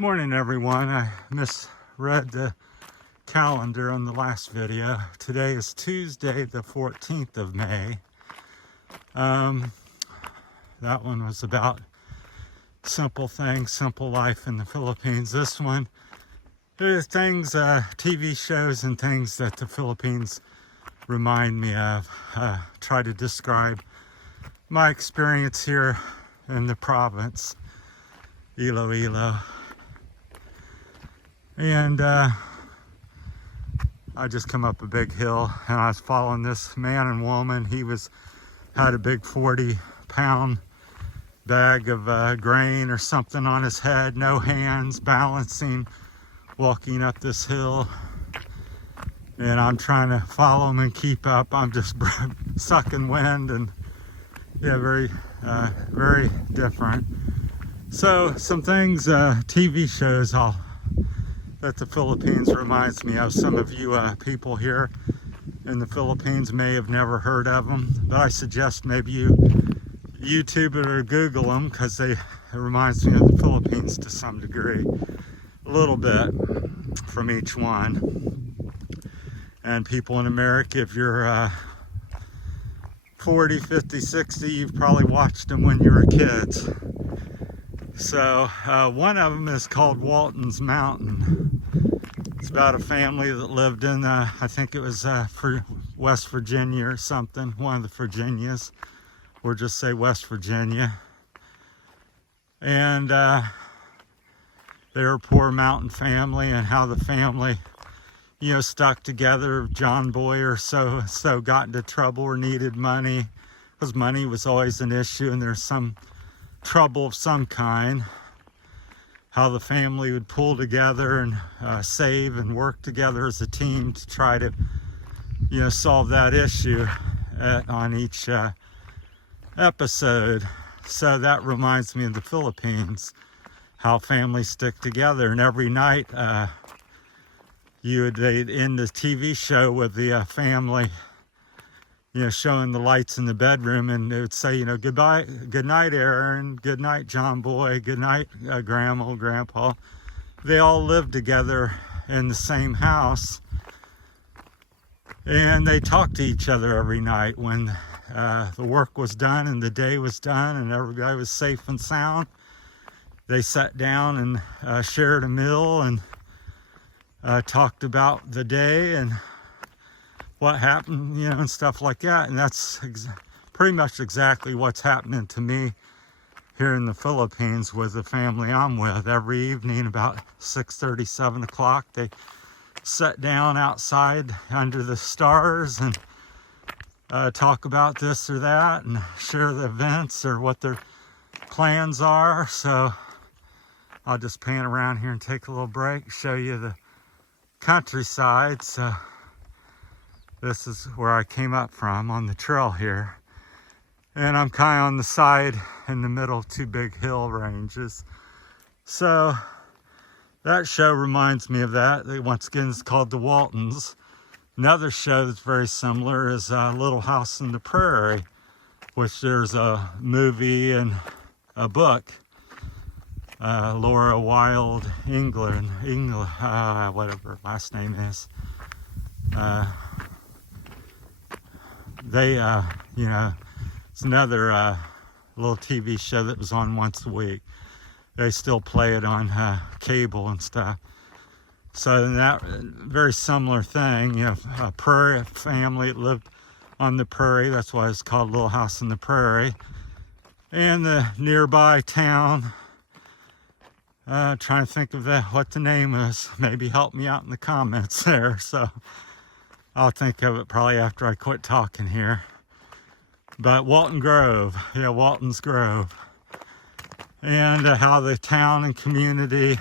Morning everyone. I misread the calendar on the last video. Today is Tuesday the 14th of May. That one was about simple things, simple life in the Philippines. This one, there's things, TV shows and things that the Philippines remind me of. Try to describe my experience here in the province, Iloilo. And I just come up a big hill and I was following this man and woman. He had a big 40-pound bag of grain or something on his head, no hands, balancing, walking up this hill. And I'm trying to follow him and keep up. I'm just sucking wind, and yeah, very different. So some things, TV shows that the Philippines reminds me of. Some of you people here in the Philippines may have never heard of them, but I suggest maybe you YouTube it or Google them, because it reminds me of the Philippines to some degree, a little bit from each one. And people in America, if you're 40, 50, 60, you've probably watched them when you were kids. So one of them is called Walton's Mountain. It's about a family that lived in, I think it was for West Virginia or something, one of the Virginias, or just say West Virginia. And they were a poor mountain family, and how the family, stuck together. John Boy or so got into trouble or needed money, because money was always an issue, and there's some trouble of some kind. How the family would pull together and save and work together as a team to try to, solve that issue on each episode. So that reminds me of the Philippines, how families stick together. And every night, they'd end the TV show with the family, showing the lights in the bedroom, and they would say, goodbye, good night, Aaron, good night, John Boy, good night, Grandma, Grandpa. They all lived together in the same house, and they talked to each other every night when the work was done and the day was done and everybody was safe and sound. They sat down and shared a meal and talked about the day and what happened, and stuff like that. And that's pretty much exactly what's happening to me here in the Philippines with the family I'm with. Every evening about 6:30, 7 o'clock, they sit down outside under the stars and talk about this or that and share the events or what their plans are. So I'll just pan around here and take a little break, show you the countryside. So this is where I came up from on the trail here. And I'm kind of on the side in the middle of two big hill ranges. So that show reminds me of that. Once again, it's called The Waltons. Another show that's very similar is Little House in the Prairie, which there's a movie and a book. Laura Wilde England, whatever her last name is. It's another little TV show that was on once a week. They still play it on cable and stuff. So that very similar thing, a prairie family that lived on the prairie. That's why it's called Little House in the Prairie. And the nearby town, trying to think of what the name is. Maybe help me out in the comments there. So I'll think of it probably after I quit talking here. But Walton Grove, Walton's Grove. And how the town and community,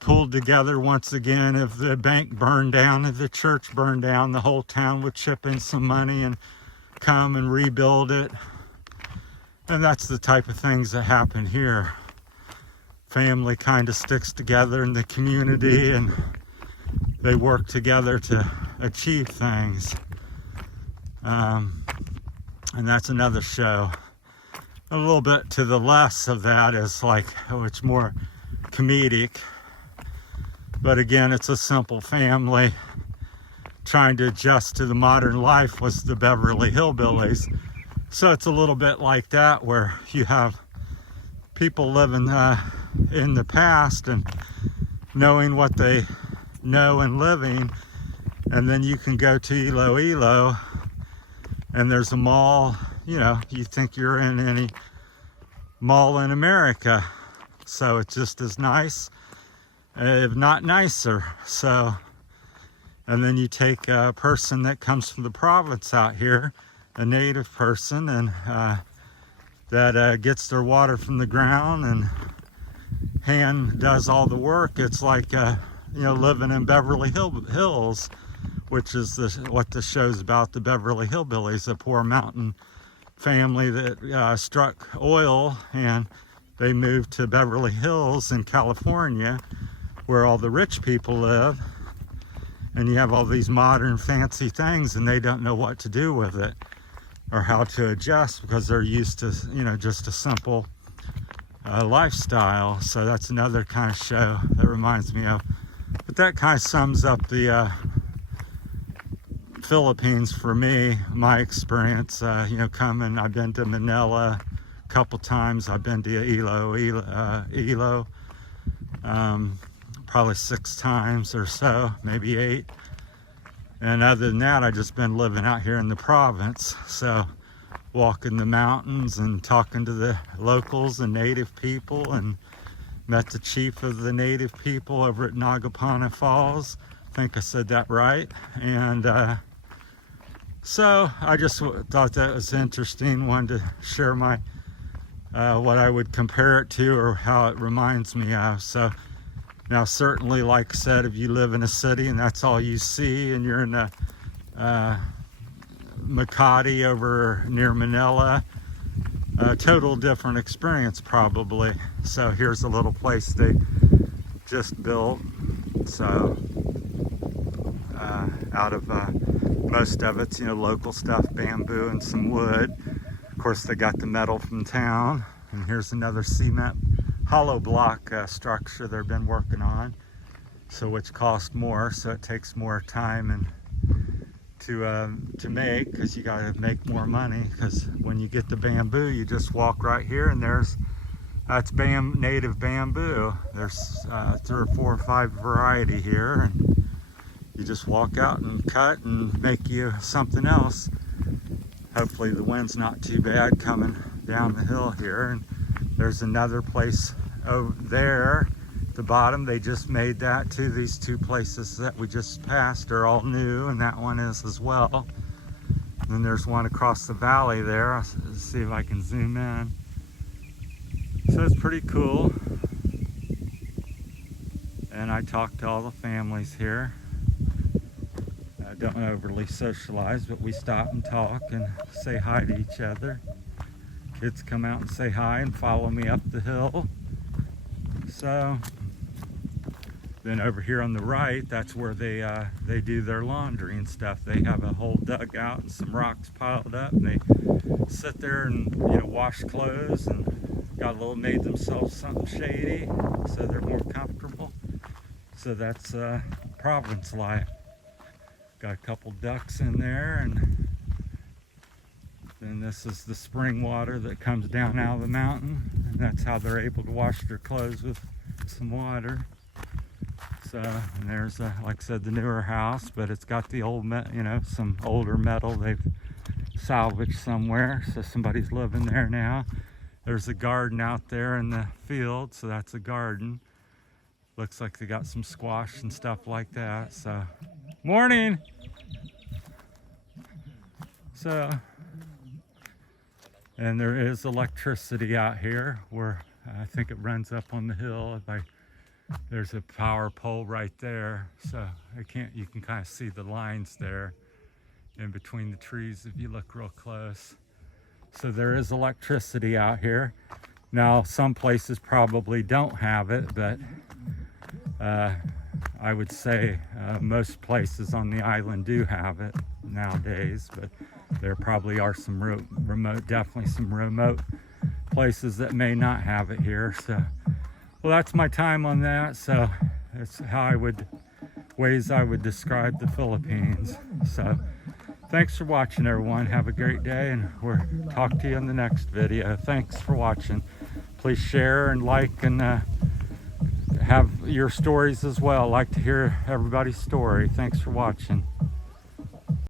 pulled together once again. If the bank burned down, if the church burned down, the whole town would chip in some money and come and rebuild it. And that's the type of things that happen here. Family kind of sticks together in the community, and they work together to achieve things. And that's another show. A little bit to the left of that is which more comedic. But again, it's a simple family trying to adjust to the modern life, was the Beverly Hillbillies. So it's a little bit like that, where you have people living in the past and knowing what they know and living, and then you can go to Iloilo and there's a mall, you know, you think you're in any mall in America. So it's just as nice, if not nicer. So, and then you take a person that comes from the province out here, a native person, and that gets their water from the ground and hand does all the work. It's like you know, living in Beverly Hills, which is what the show's about, the Beverly Hillbillies, a poor mountain family that struck oil, and they moved to Beverly Hills in California, where all the rich people live. And you have all these modern fancy things, and they don't know what to do with it or how to adjust, because they're used to, you know, just a simple lifestyle. So that's another kind of show that reminds me of. But that kind of sums up the Philippines for me, my experience. You know, I've been to Manila a couple times. I've been to Iloilo, probably 6 times or so, maybe 8. And other than that, I've just been living out here in the province. So walking the mountains and talking to the locals and native people, and met the chief of the native people over at Nagapana Falls. I think I said that right. And so I just thought that was interesting. Wanted to share my what I would compare it to, or how it reminds me of. So now, certainly, like I said, if you live in a city and that's all you see, and you're in a Makati over near Manila, a total different experience probably. So here's a little place they just built. So out of most of it's, you know, local stuff, bamboo and some wood. Of course, they got the metal from town. And here's another cement hollow block structure they've been working on, so which cost more, so it takes more time and to make, because you got to make more money. Because when you get the bamboo, you just walk right here, and that's native bamboo. There's 3 or 4 or 5 variety here, and you just walk out and cut and make you something else. Hopefully the wind's not too bad coming down the hill here. And there's another place over there at the bottom. They just made that too. These 2 places that we just passed are all new, and that one is as well. And then there's one across the valley there. I'll see if I can zoom in. So it's pretty cool. And I talked to all the families here. I don't overly socialize, but we stop and talk and say hi to each other. Kids come out and say hi and follow me up the hill. So then over here on the right, that's where they do their laundry and stuff. They have a whole dugout and some rocks piled up, and they sit there and, you know, wash clothes, and made themselves something shady so they're more comfortable. So that's province life. Got a couple ducks in there, and then this is the spring water that comes down out of the mountain, and that's how they're able to wash their clothes, with some water. So, and there's like I said, the newer house, but it's got the old, you know, some older metal they've salvaged somewhere, so somebody's living there now. There's a garden out there in the field, so that's a garden. Looks like they got some squash and stuff like that. So, morning. So, and there is electricity out here, where I think it runs up on the hill. There's a power pole right there, so you can kind of see the lines there in between the trees if you look real close. So there is electricity out here. Now, some places probably don't have it, but I would say most places on the island do have it nowadays. But there probably are some definitely some remote places that may not have it here. So Well, that's my time on that. So that's how ways I would describe the Philippines. So thanks for watching, everyone. Have a great day, and we'll talk to you in the next video. Thanks for watching. Please share and like, and have your stories as well. I like to hear everybody's story. Thanks for watching.